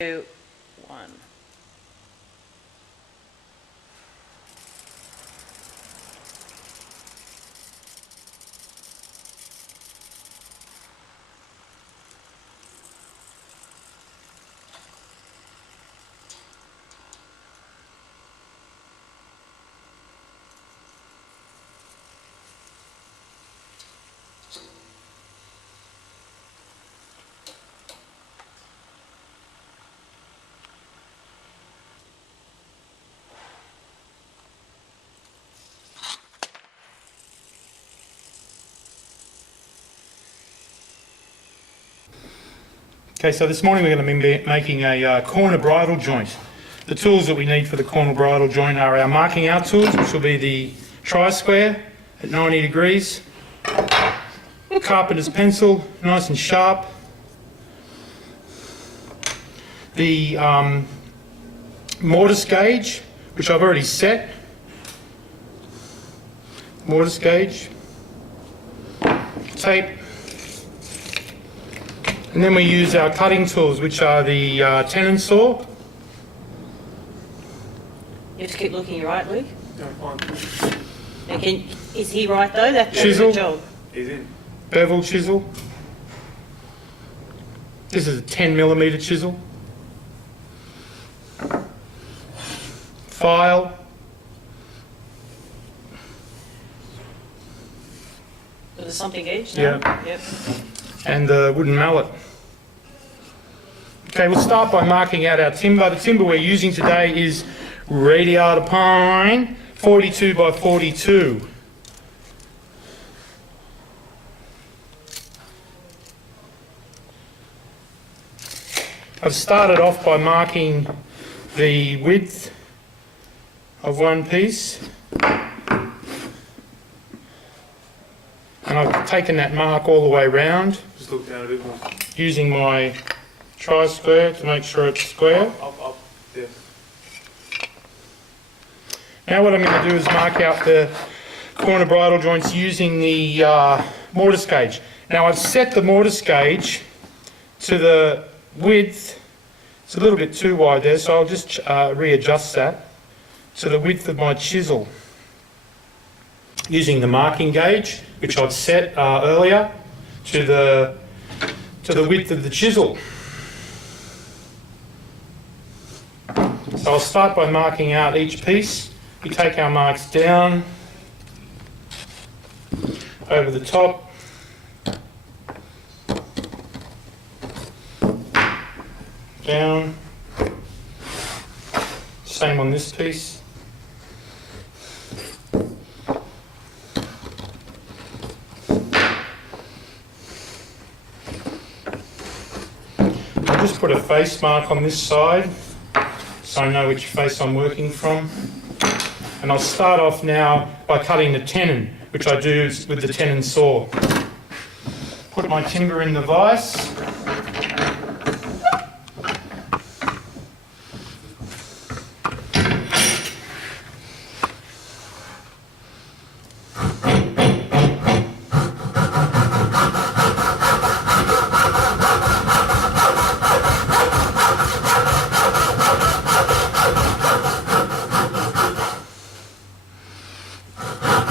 2, 1. Okay, so this morning we're going to be making a corner bridle joint. The tools that we need for the corner bridle joint are our marking out tools, which will be the tri-square at 90 degrees, carpenter's pencil, nice and sharp, the mortise gauge, which I've already set, mortise gauge, tape, and then we use our cutting tools, which are the tenon saw. You have to keep looking right, Luke. No, fine. And is he right though? That's Chisel. a job. He's in. Bevel chisel. This is a 10mm chisel. File. With a something edge? No? Yeah. Yep. And the wooden mallet. Okay, we'll start by marking out our timber. The timber we're using today is radiata pine, 42 by 42. I've started off by marking the width of one piece, and I've taken that mark all the way round Just look down a bit more. using my tri-square to make sure it's square. Up, there. Now what I'm going to do is mark out the corner bridle joints using the mortise gauge. Now I've set the mortise gauge to the width. It's a little bit too wide there, so I'll just readjust that to the width of my chisel using the marking gauge, which I've set earlier, to the width of the chisel. So I'll start by marking out each piece. We take our marks down, over the top, down, same on this piece. I'll just put a face mark on this side so I know which face I'm working from. And I'll start off now by cutting the tenon, which I do with the tenon saw. Put my timber in the vise.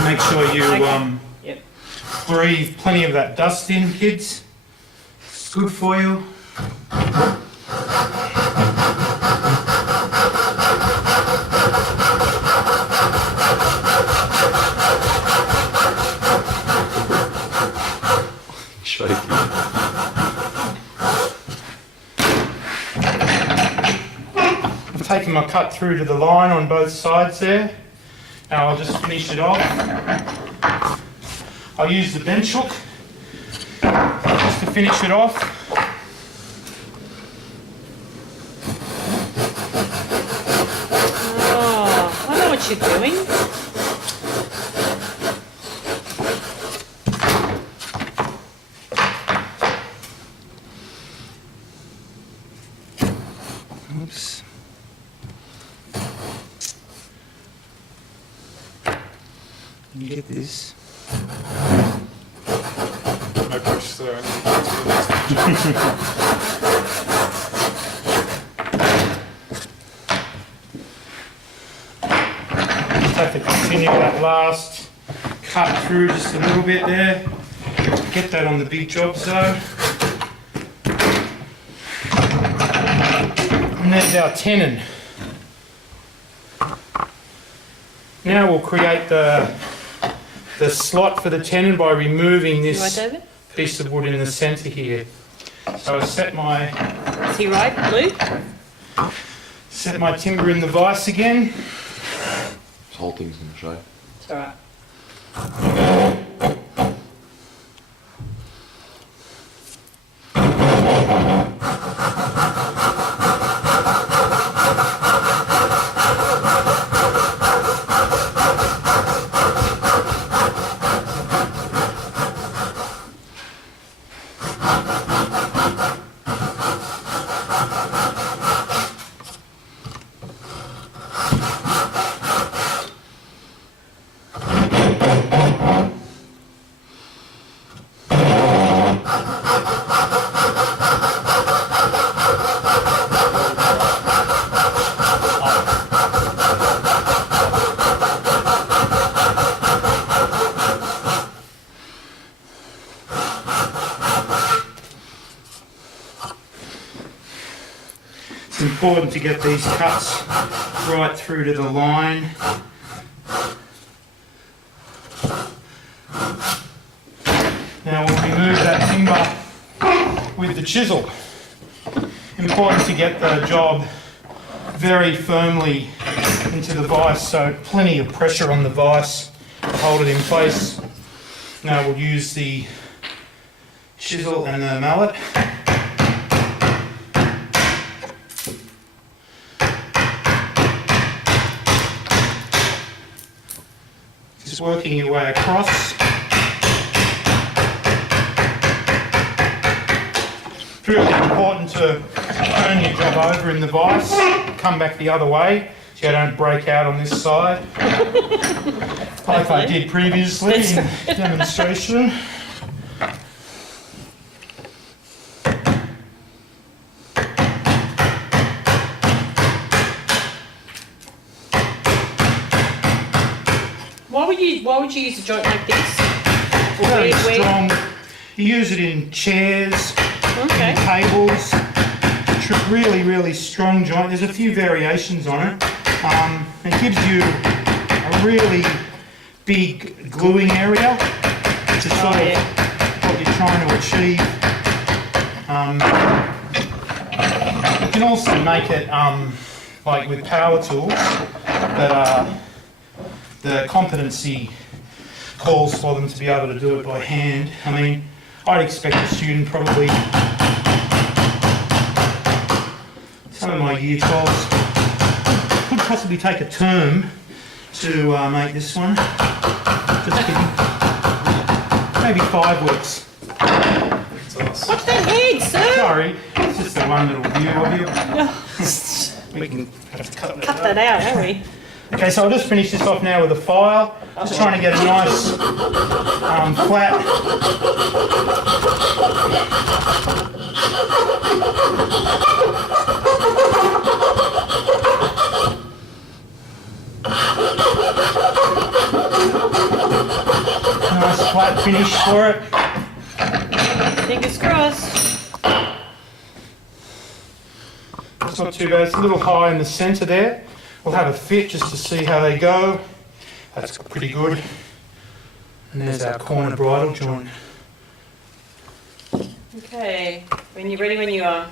Make sure you Yep. breathe plenty of that dust in, kids. It's good for you. I've taken my cut through to the line on both sides there. Now I'll just finish it off. I'll use the bench hook just to finish it off. Oh, I know what you're doing. Oops. You get this. No push, so I need to get to the next picture. have to continue that last cut through just a little bit there. Get that on the big jobs though. And there's our tenon. Now we'll create the slot for the tenon by removing You right, this David? piece of wood in the centre here. So I Is he right, Blue? set my timber in the vise again. This whole thing's in the shade. It's all right. It's important to get these cuts right through to the line. Now we'll remove that timber with the chisel. Important to get the job very firmly into the vise, so plenty of pressure on the vise to hold it in place. Now we'll use the chisel and the mallet. Just working your way across. It's really important to turn your job over in the vise, come back the other way so you don't break out on this side, like I did previously in demonstration. Why would you use a joint like this? Or Very where- strong. You use it in chairs, Okay. tables. Really, really strong joint. There's a few variations on it. It gives you a really big gluing area, which is sort of what you're trying to achieve. You can also make it like with power tools that the competency calls for them to be able to do it by hand. I mean, I'd expect a student probably, some of my year 12s could possibly take a term to make this one. Just kidding. Maybe 5 weeks. What's that head, sir? Sorry, it's just a one little view of you. We can have to cut Cut that out, haven't we? Okay, so I'll just finish this off now with a file. Just trying to get a nice flat. Nice flat finish for it. Fingers crossed. It's not too bad. It's a little high in the centre there. We'll have a fit just to see how they go. That's pretty good. And there's our corner bridle joint. Okay. When you're ready, when you are.